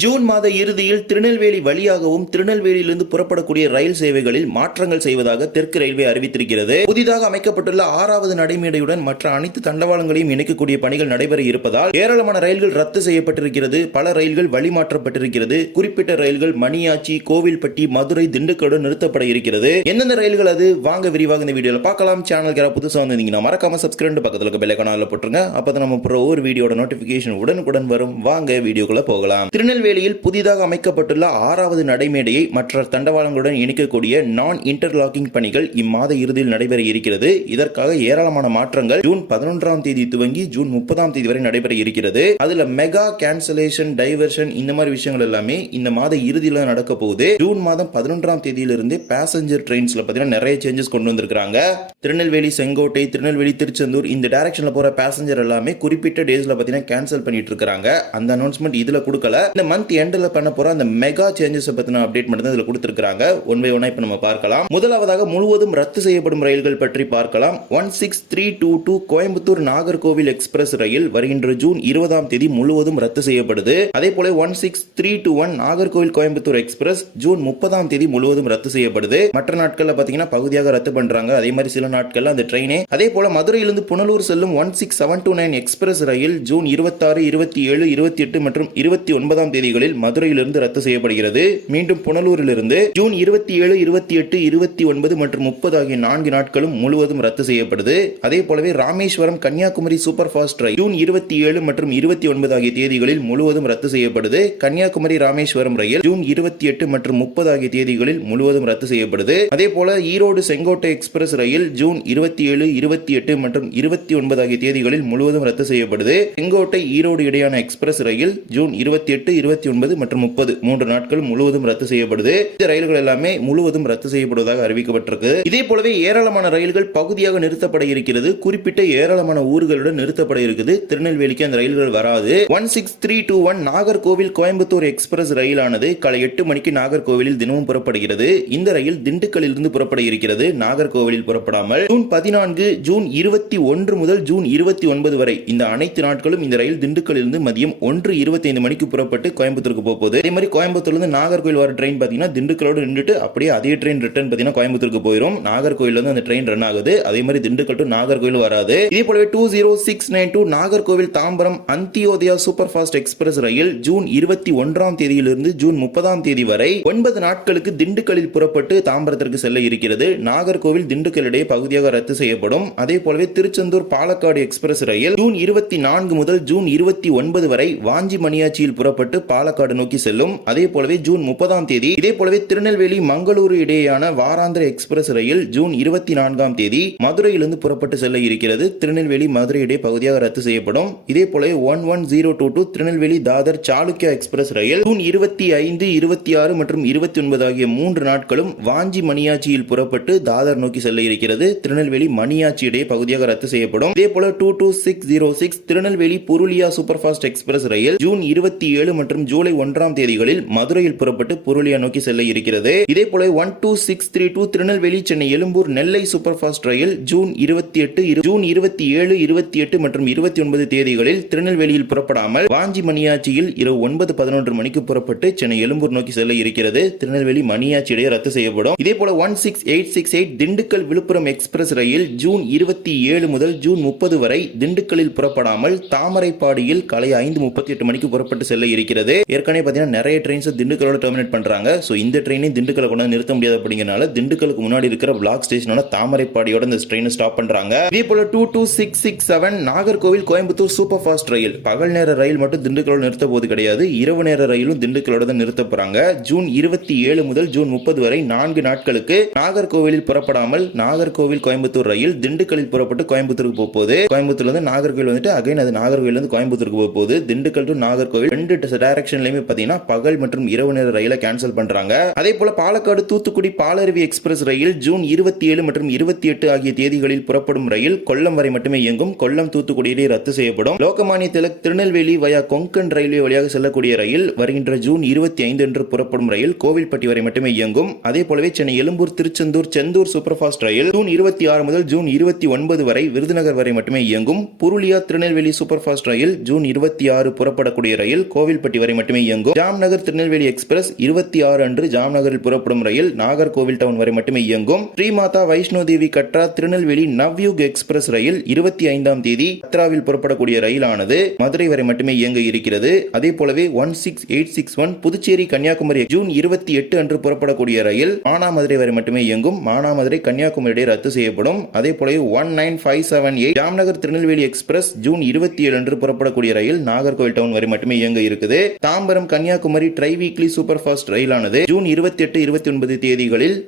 June மாத இறுதியில் திருநெல்வேலி வழியாகவும் திருநெல்வேலியிலிருந்து புறப்படக்கூடிய ரயில் சேவைகளில் மாற்றங்கள் செய்வதாக தெற்கு ரயில்வே அறிவித்திருக்கிறது. புதிதாக அமைக்கப்பட்டுள்ள 6வது நடைமேடையுடன் மற்ற அனைத்து தண்டவாளங்களையும் இணைக்கக்கூடிய பணிகள் நடைபெற இருப்பதால் ஏராளமான ரயில்கள் ரத்து செய்யப்பட்டிருக்கிறது. பல ரயில்கள் வழிமாற்றப்பட்டிருக்கிறது. குறிப்பிட்ட ரயில்கள் மணியாச்சி, கோவில்பட்டி, மதுரை, திண்டுக்கலுடன் நிறுத்தப்பட இருக்கிறது. எந்தெந்த ரயில்கள் அது வாங்க விரிவாக இந்த வீடியோல பார்க்கலாம். சேனலுக்கு யாராவது புதுசாக வந்தீங்கன்னா மறக்காம சப்ஸ்கிரைப் பக்கத்துல இருக்க பெல் ஐகானை போட்டுருங்க. அப்பதான் நம்ம ஒவ்வொரு வீடியோட நோட்டிபிகேஷன் உடனுக்குடன் வரும். வாங்க வீடியோக்குள்ள போகலாம். திருநெல்வேலியில் புதிதாக அமைக்கப்பட்டுள்ள 6வது நடைமேடையை மற்ற தண்டவாளங்களுடன் இணைக்கக்கூடிய நான் இன்டர்லாக்கிங் பணிகள் இம்மாத இறுதியில் நடைபெற இருக்கிறது. இதற்காக ஏராளமான மாற்றங்கள் ஜூன் 11ஆம் தேதி துவங்கி ஜூன் 30ஆம் தேதி வரை நடைபெற இருக்கிறது. அதுல மெகா கேன்சலேஷன், டைவர்ஷன் இந்த மாதிரி விஷயங்கள் எல்லாமே இந்த மாத இறுதியில் நடக்க போகுது. ஜூன் மாதம் 11ஆம் தேதியிலிருந்து பேசஞ்சர் ட்ரெயின்ஸ்ல பாத்தீங்கன்னா நிறைய சேஞ்சஸ் கொண்டு வந்திருக்காங்க. திருநெல்வேலி, செங்கோட்டை, திருநெல்வேலி, திருச்செந்தூர் இந்த டைரக்ஷன்ல போற பேசஞ்சர் எல்லாமே குறிப்பிட்ட டேஸ்ல பாத்தீங்கன்னா கேன்சல் பண்ணிட்டு இருக்காங்க. அந்த அனௌன்ஸ்மெண்ட் இதுல கொடுக்கல. இந்த மந்த் எண்ட்ல பண்ண போற அந்த மெகா சேஞ்சஸ் பத்தின அப்டேட் மட்டும் தான் இதுல கொடுத்திருக்காங்க. ஒன் பை ஒன்னா இப்ப நம்ம பார்க்கலாம். முதலாவதாக முழுவதும் ரத்து செய்யப்படும் ரயில்கள் பற்றி பார்க்கலாம். 16322 கோயம்புத்தூர் நாகர்கோவில் எக்ஸ்பிரஸ் ரயில் வருகின்ற ஜூன் 20ஆம் தேதி முழுவதும் ரத்து செய்யப்படுது. அதே போல 16321 நாகர்கோவில் கோயம்புத்தூர் எக்ஸ்பிரஸ் ஜூன் 30ஆம் தேதி முழுவதும் ரத்து செய்யப்படுது. மற்ற நாட்கள்ல பாத்தீங்கன்னா பகுதியாக ரத்து பண்றாங்க. அதே மாதிரி சில நாட்கள்ல அந்த ட்ரெயினே. அதே போல மதுரையிலிருந்து புனலூர் செல்லும் 16729 எக்ஸ்பிரஸ் ரயில் ஜூன் 26, 27, 28 மற்றும் 29ஆம் தேதிகளில் மதுரையிலிருந்து ரத்து செய்யப்படுகிறது. மீண்டும் புனலூரிலிருந்து ஜூன் 27, 28, 29 மற்றும் 30 ஆகிய 4 நாட்களும் முழுவதும் ரத்து செய்யப்படுது. அதே போலவே ராமேஸ்வரம் கன்னியாகுமரி சூப்பர் ஃபாஸ்ட் ரயில் ஜூன் 27 மற்றும் 29 ஆகிய தேதிகளில் முழுவதும் ரத்து செய்யப்படுது. கன்னியாகுமரி ராமேஸ்வரம் ரயில் ஜூன் 28 மற்றும் 30 ஆகிய தேதிகளில் முழுவதும் ரத்து செய்யப்படுது. அதே போல ஈரோடு செங்கோட்டை எக்ஸ்பிரஸ் ரயில் ஜூன் 27, 28 மற்றும் 29 ஆகிய தேதிகளில் முழுவதும் ரத்து செய்யப்படுது. செங்கோட்டை ஈரோடு இடையான எக்ஸ்பிரஸ் ரயில் ஜூன் 28, 29 மற்றும் 30 3 நாட்கள் முழுவதும் ரத்து செய்யப்படுது. இந்த ரயில்கள் எல்லாமே முழுவதும் ரத்து செய்யப்படுவதாக அறிவிக்கப்பட்டிருக்கு. இதே போலவே ஏராளமான ரயில்கள் பகுதியாக நிறுத்தப்பட இருக்கிறது. குறிப்பிட்ட ஏராளமான ஊர்களுடன் நிறுத்தப்பட இருக்குது. திருநெல்வேலிக்கு அந்த ரயில்கள் வராது. 16321 நாகர்கோவில் கோயம்புத்தூர் எக்ஸ்பிரஸ் ரயிலானது காலை 8 மணிக்கு நாகர்கோவிலில் தினமும் புறப்படுகிறது. இந்த ரயில் திண்டுக்கல்லில் இருந்து புறப்பட இருக்கிறது. நாகர்கோவிலில் புறப்படாமல் ஜூன் 14, ஜூன் 21 முதல் ஜூன் 29 வரை இந்த அனைத்து நாட்களும் இந்த ரயில் திண்டுக்கல்லில் இருந்து மதியம் 1:25 மணிக்கு புறப்பட்டு கோயம்புத்தூருக்கு போகுது. அதே மாதிரி கோயம்புத்தூர்ல இருந்து நாகர்கோவில் வர ட்ரெயின் பாத்தீங்கன்னா திண்டுக்கலோடு நின்றுட்டு அப்படியே அதே ட்ரெயின் ரிட்டர்ன் பாத்தீங்கன்னா கோயம்புத்தூருக்கு போயிடும். நாகர்கோவில் இருந்து அந்த ட்ரெயின் ரன் ஆகுது. அதே மாதிரி திண்டுக்கல் டு நாகர்கோவில் வராது. இதே போலவே 20692 Nagercoil Tambaram Antyodaya super fast express ரயில் ஜூன் 21ஆம் தேதியிலிருந்து ஜூன் 30ஆம் தேதி வரை 9 நாட்களுக்கு திண்டுக்கல்லில் புறப்பட்டு தாம்பரத்திற்கு செல்ல இருக்கிறது. நாகர்கோவில் திண்டுக்கல் இடையே பகுதியாக ரத்து செய்யப்படும். அதே போலவே திருச்செந்தூர் பாலக்காடு எக்ஸ்பிரஸ் ரயில் ஜூன் 24 முதல் ஜூன் 29 வரை வாஞ்சி மணியாச்சியில் புறப்பட்டு பாலக்காடு நோக்கி செல்லும். அதே போலவே ஜூன் 30ஆம் தேதி இதே போலவே திருநெல்வேலி மங்களூரு இடையேயான வாராந்திர எக்ஸ்பிரஸ் ரயில் ஜூன் 24ஆம் தேதி மதுரையிலிருந்து புறப்பட்டு செல்ல இருக்கிறது. திருநெல்வேலி மதுரை இடையே பகுதியாக ரத்து செய்யப்படும். இதே போலவே 11022 திருநெல்வேலி தாதர் சாளுக்கியா எக்ஸ்பிரஸ் ரயில் ஜூன் 25, 26 மற்றும் 29 ஆகிய 3 நாட்களும் வாஞ்சி மணியாச்சியில் புறப்பட்டு தாதர் நோக்கி செல்ல இருக்கிறது. திருநெல்வேலி மணியாச்சி இடையே பகுதியாக ரத்து செய்யப்படும். இதே போல 22606 Tirunelveli Purulia super fast express ரயில் ஜூன் 27 மற்றும் ஜூலை 1ஆம் தேதிகளில் மதுரையில் புறப்பட்டு புருலியா நோக்கி செல்ல இருக்கிறது. இதே போல 12632 திருநெல்வேலி சென்னை எழும்பூர் நெல்லை சூப்பர் ஃபாஸ்ட் ரயில் ஜூன் 28, ஜூன் 27, 28 மற்றும் 29 தேதிகளில் திருநெல்வேலியில் புறப்படாமல் வாஞ்சி மணியாச்சியில் இரவு 9:11 மணிக்கு புறப்பட்டு சென்னை எழும்பூர் நோக்கி செல்ல இருக்கிறது. திருநெல்வேலி மணியாச்சி இடையே ரத்து செய்யப்படும். இதே போல 16868 திண்டுக்கல் விழுப்புரம் எக்ஸ்பிரஸ் ரயில் ஜூன் 27 முதல் ஜூன் 30 வரை திண்டுக்கல்லில் புறப்படாமல் தாமரைப்பாடியில் காலை 5:38 மணிக்கு புறப்பட்டு செல்ல இருக்கிறது. ஏற்கனவே பாத்தீங்கன்னா நிறைய ட்ரெயின்ஸ் திண்டுக்கலோட டெர்மினேட் பண்றாங்க. சோ இந்த ட்ரெயினை திண்டுக்கல்ல கொண்டு நிறுத்த முடியாது அப்படிங்கறனால திண்டுக்கலுக்கு முன்னாடி இருக்கிற பிளாக் ஸ்டேஷனோட தாமரைப்பாடியோட இந்த ட்ரெயினை ஸ்டாப் பண்றாங்க. இதே போல 22667 நாகர்கோவில் கோயம்புத்தூர் சூப்பர் ஃபாஸ்ட் ரயில் பகல் நேர ரயில் மட்டும் திண்டுக்கலோட நிறுத்த போது கிடையாது. இரவு நேர ரயிலும் திண்டுக்கலோட தான் நிறுத்த போறாங்க. ஜூன் 27 முதல் ஜூன் 30 வரை 4 நாட்களுக்கு நாகர்கோவிலில் புறப்படாமல் நாகர்கோவில் கோயம்புத்தூர் ரயில் திண்டுக்கல்லில் புறப்பட்டு கோயம்புத்தூருக்கு போகுது. கோயம்புத்தூர்ல இருந்து நாகர்கோவில் வந்துட்டு அகைன் அது நாகர்கோவில் இருந்து கோயம்புத்தூருக்கு போகுது. திண்டுக்கல் டு நாகர்கோவில் 2 டைரக்ஷன்லயுமே பாத்தீங்கன்னா பகல் மற்றும் இரவு நேர ரயிலை கேன்சல் பண்றாங்க. அதே போல பாலக்காடு தூத்துக்குடி பாலருவி எக்ஸ்பிரஸ் ரயில் ஜூன் 27 மற்றும் 28 ஆகிய தேதிகளில் புறப்படும் ரயில் கொல்லம் வரை மட்டுமே இயங்கும். கொல்லம் தூத்துக்குடியிலே ரத்து செய்யப்படும். லோகமானிய திலக் திருநெல்வேலி வயா கொங்கன் ரயில்வே வழியாக செல்லக்கூடிய ரயில் வருகின்ற ஜூன் 25 என்று புறப்படும் ரயில் கோவில்பட்டி வரை மட்டுமே இயங்கும். அதே போலவே சென்னை எழும்பூர் திருச்செந்தூர் செந்தூர் சூப்பர் ஃபாஸ்ட் ரயில் ஜூன் 26 முதல் ஜூன் 29 வரை விருதுநகர் வரை மட்டுமே இயங்கும். புருலியா திருநெல்வேலி சூப்பர் ஃபாஸ்ட் ரயில் ஜூன் 26 புறப்படக்கூடிய ரயில் கோவில்பட்டி வரை மட்டுமே இயங்கும். ஜாம்நகர் திருநெல்வேலி எக்ஸ்பிரஸ் 26 அன்று ஜாம்நகரில் புறப்படும் ரயில் நாகர்கோவில் டவுன் வரை மட்டுமே இயங்கும். ஸ்ரீமாதா வைஷ்ணோ தேவி கட்ரா திருநெல்வேலி நவ்யுக் எக்ஸ்பிரஸ் ரயில் 25ஆம் தேதி கத்ராவில் புறப்படக்கூடிய ரயிலானது மதுரை வரை மட்டுமே இயங்க இருக்கிறது. அதே போலவே 16861 புதுச்சேரி கன்னியாகுமரி ஜூன் 28 அன்று புறப்படக்கூடிய ரயில் மானாமதுரை வரை மட்டுமே இயங்கும். மானாமதுரை கன்னியாகுமரி இடையே ரத்து செய்யப்படும். அதே போலவே 19578 ஜாம்நகர் திருநெல்வேலி எக்ஸ்பிரஸ் ஜூன் 27 அன்று புறப்படக்கூடிய ரயில் நாகர்கோவில் டவுன் வரை மட்டுமே இயங்க இருக்குது. Tambaram Kanyakumari tri weekly super fast ரயிலானது ஜூன் 28, 29 தேதிகளில்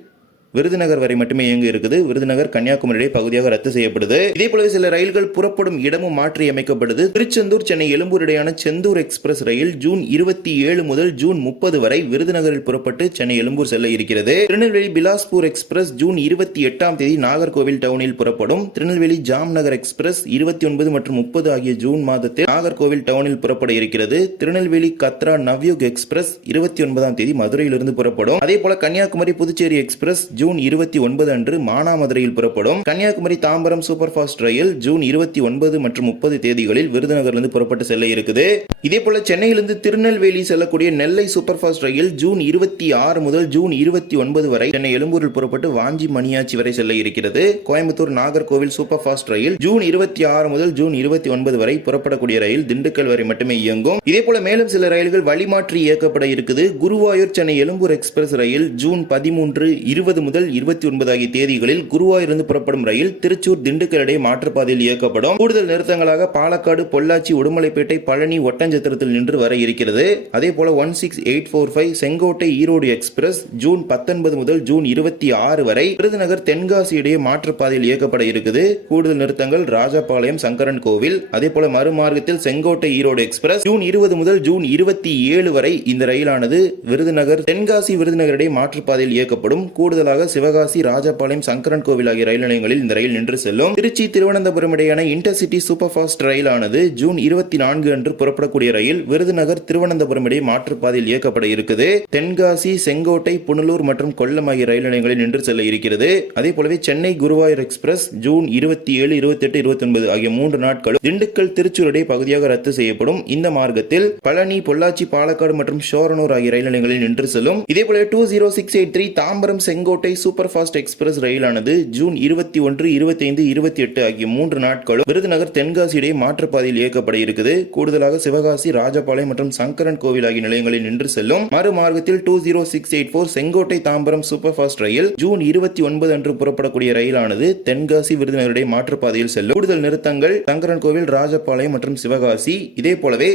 விருதுநகர் வரை மட்டுமே இயங்க இருக்குது. விருதுநகர் கன்னியாகுமரி பகுதியாக ரத்து செய்யப்படுது. இதே போலவே சில ரயில்கள் புறப்படும் இடமும் மாற்றி அமைக்கப்படுது. திருச்செந்தூர் சென்னை எழும்பூர் இடையான செந்தூர் எக்ஸ்பிரஸ் ரயில் ஜூன் 27 முதல் ஜூன் 30 வரை விருதுநகரில் புறப்பட்டு சென்னை எழும்பூர் செல்ல இருக்கிறது. திருநெல்வேலி பிலாஸ்பூர் எக்ஸ்பிரஸ் ஜூன் 28ஆம் தேதி நாகர்கோவில் டவுனில் புறப்படும். திருநெல்வேலி ஜாம்நகர் எக்ஸ்பிரஸ் 29 மற்றும் 30 ஆகிய ஜூன் மாதத்தில் நாகர்கோவில் டவுனில் புறப்பட இருக்கிறது. திருநெல்வேலி கத்ரா நவ்யுக் எக்ஸ்பிரஸ் 29ஆம் தேதி மதுரையிலிருந்து புறப்படும். அதே போல கன்னியாகுமரி புதுச்சேரி எக்ஸ்பிரஸ் ஜூன் 29 அன்று மானாமதுரையில் புறப்படும். கன்னியாகுமரி தாம்பரம் சூப்பர் ஃபாஸ்ட் ரயில் ஜூன் 29 மற்றும் 30 தேதிகளில் விருதுநகரிலிருந்து புறப்பட்டு செல்ல இருக்குது. இதே போல சென்னையிலிருந்து திருநெல்வேலி செல்லக்கூடிய நெல்லை சூப்பர் ஃபாஸ்ட் ரயில் ஜூன் 26 முதல் ஜூன் 29 வரை சென்னை எழும்பூரில் புறப்பட்டு வாஞ்சி மணியாச்சி வரை செல்ல இருக்கிறது. கோயம்புத்தூர் நாகர்கோவில் சூப்பர் ஃபாஸ்ட் ரயில் ஜூன் 26 முதல் ஜூன் 29 வரை புறப்படக்கூடிய ரயில் திண்டுக்கல் வரை மட்டுமே இயங்கும். இதே போல மேலும் சில ரயில்கள் வழிமாற்றி இயக்கப்பட இருக்குது. குருவாயூர் சென்னை எழும்பூர் எக்ஸ்பிரஸ் ரயில் ஜூன் 13, 20 முதல் 29 ஆகிய தேதிகளில் குருவாயூரிலிருந்து புறப்படும் ரயில் திருச்சூர் திண்டுக்கல் இடையே மாற்றுப்பாதையில் இயக்கப்படும். கூடுதல் நிறுத்தங்களாக பாலக்காடு, பொள்ளாச்சி, உடுமலைப்பேட்டை, பழனி, ஒட்டஞ்சத்திரத்தில் நின்று வர இருக்கிறது. அதே போல 16845 செங்கோட்டை ஈரோடு எக்ஸ்பிரஸ் ஜூன் 19 முதல் ஜூன் 26 வரை விருதுநகர் தென்காசி இடையே மாற்றுப்பாதையில் இயக்கப்பட இருக்குது. கூடுதல் நிறுத்தங்கள் ராஜபாளையம், சங்கரன் கோவில். அதே போல மறுமார்க்கத்தில் செங்கோட்டை ஈரோடு எக்ஸ்பிரஸ் ஜூன் 20 முதல் ஜூன் 27 வரை இந்த ரயிலானது விருதுநகர் தென்காசி விருதுநகர் இடையே மாற்றுப்பாதையில் இயக்கப்படும். கூடுதலாக சிவகாசி, ராஜபாளையம், சங்கரன் கோவில் ஆகிய ரயில் நிலையங்களில் இந்த ரயில் நின்று செல்லும். திருச்சி திருவனந்தபுரம் இடையான இன்டர்சிட்டி சூப்பர் ஃபாஸ்ட் ரயிலானது ஜூன் 24 அன்று புறப்படக்கூடிய ரயில் விருதுநகர் திருவனந்தபுரம் இடையே மாற்றுப்பாதையில் இயக்கப்பட இருக்குது. தென்காசி, செங்கோட்டை, புனலூர் மற்றும் கொல்லம் ஆகிய ரயில் நிலையங்களில் நின்று செல்ல இருக்கிறது. அதே போலவே சென்னை குருவாயூர் எக்ஸ்பிரஸ் ஜூன் 27, 28, 29 ஆகிய 3 நாட்களும் திண்டுக்கல் திருச்சூர் இடையே பகுதியாக ரத்து செய்யப்படும். இந்த மார்க்கத்தில் பழனி, பொள்ளாச்சி, பாலக்காடு மற்றும் ஷோரனூர் ஆகிய ரயில் நிலையங்களில் நின்று செல்லும். இதே போல 20683 Tambaram Shenkottai super fast express ரயிலானது ஜூன் 21, 25, 28 ஆகிய 3 நாட்களும் விருதுநகர் தென்காசி இடையே மாற்றுப்பாதையில் இயக்கப்பட இருக்குது. கூடுதலாக சிவகாசி, ராஜபாளையம் மற்றும் சங்கரன் கோவில் ஆகிய நிலையங்களில் நின்று செல்லும். மறுமார்க்கத்தில் 20684 செங்கோட்டை தாம்பரம் சூப்பர் ஃபாஸ்ட் ரயில் ஜூன் 29 அன்று புறப்படக்கூடிய ரயிலானது தென்காசி விருதுநகர் இடையே மாற்றுப்பாதையில் செல்லும். கூடுதல் நிறுத்தங்கள் சங்கரன் கோவில், ராஜபாளையம் மற்றும் சிவகாசி. இதே போலவே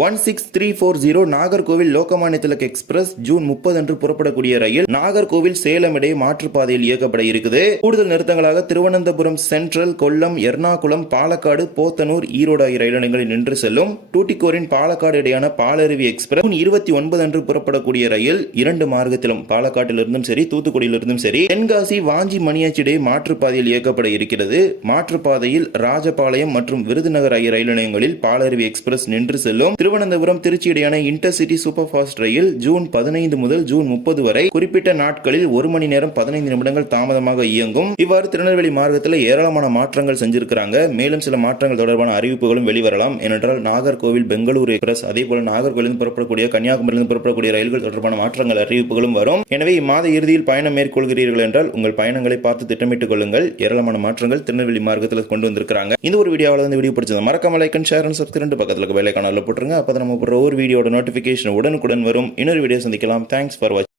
16340 நாகர்கோவில் லோகமானிய திலக் எக்ஸ்பிரஸ் ஜூன் 30 அன்று புறப்படக்கூடிய ரயில் நாகர்கோவில் சேலம் இடையே மாற்றுப்பாதையில் இயக்கப்பட இருக்குது. கூடுதல் நிறுத்தங்களாக திருவனந்தபுரம் சென்ட்ரல், கொல்லம், எர்ணாகுளம், பாலக்காடு, போத்தனூர், ஈரோடு ஆகிய ரயில் நிலையங்களில் நின்று செல்லும். டூட்டிகோரின் பாலக்காடு இடையான பாலருவி எக்ஸ்பிரஸ் ஜூன் 29 அன்று புறப்படக்கூடிய ரயில் 2 மார்க்கத்திலும் பாலக்காட்டிலிருந்தும் சரி, தூத்துக்குடியிலிருந்தும் சரி, தென்காசி, வாஞ்சி மணியாச்சி இடையே மாற்றுப்பாதையில் இயக்கப்பட இருக்கிறது. மாற்றுப்பாதையில் ராஜபாளையம் மற்றும் விருதுநகர் ஆகிய ரயில் நிலையங்களில் பாலருவி எக்ஸ்பிரஸ் நின்று செல்லும். திருவனந்தபுரம் திருச்சி இடையான இன்டர்சிட்டி சூப்பர் ஃபாஸ்ட் ரயில் ஜூன் 15 முதல் ஜூன் 30 வரை குறிப்பிட்ட நாட்களில் 1 மணி நேரம் 15 நிமிடங்கள் தாமதமாக இயங்கும். இவ்வாறு திருநெல்வேலி மார்க்கத்தில் ஏராளமான மாற்றங்கள் செஞ்சிருக்கிறாங்க. மேலும் சில மாற்றங்கள் தொடர்பான அறிவிப்புகளும் வெளிவரலாம். ஏனென்றால் நாகர்கோவில் பெங்களூரு எக்ஸ்பிரஸ், அதே போல நாகர்கோவிலிருந்து புறப்படக்கூடிய கன்னியாகுமரியிலிருந்து புறப்படக்கூடிய ரயில்கள் தொடர்பான மாற்றங்கள் அறிவிப்புகளும் வரும். எனவே இம்மாத இறுதியில் பயணம் மேற்கொள்கிறீர்கள் என்றால் உங்கள் பயணங்களை பார்த்து திட்டமிட்டுக் கொள்ளுங்கள். ஏராளமான மாற்றங்கள் திருநெல்வேலி மார்க்கத்தில் கொண்டு வந்திருக்கிறாங்க. இந்த ஒரு வீடியோவில் இந்த வீடியோ பிடிச்சது மறக்காம like and share and subscribe, பக்கத்தில் பெல் ஐகானை போட்டுருங்க. அப்போ நம்ம போடுற ஒரு வீடியோட நோட்டிஃபிகேஷன் உடனுக்குடன் வரும். இன்னொரு வீடியோ சந்திக்கலாம். தேங்க்ஸ் ஃபார் வாட்சிங்.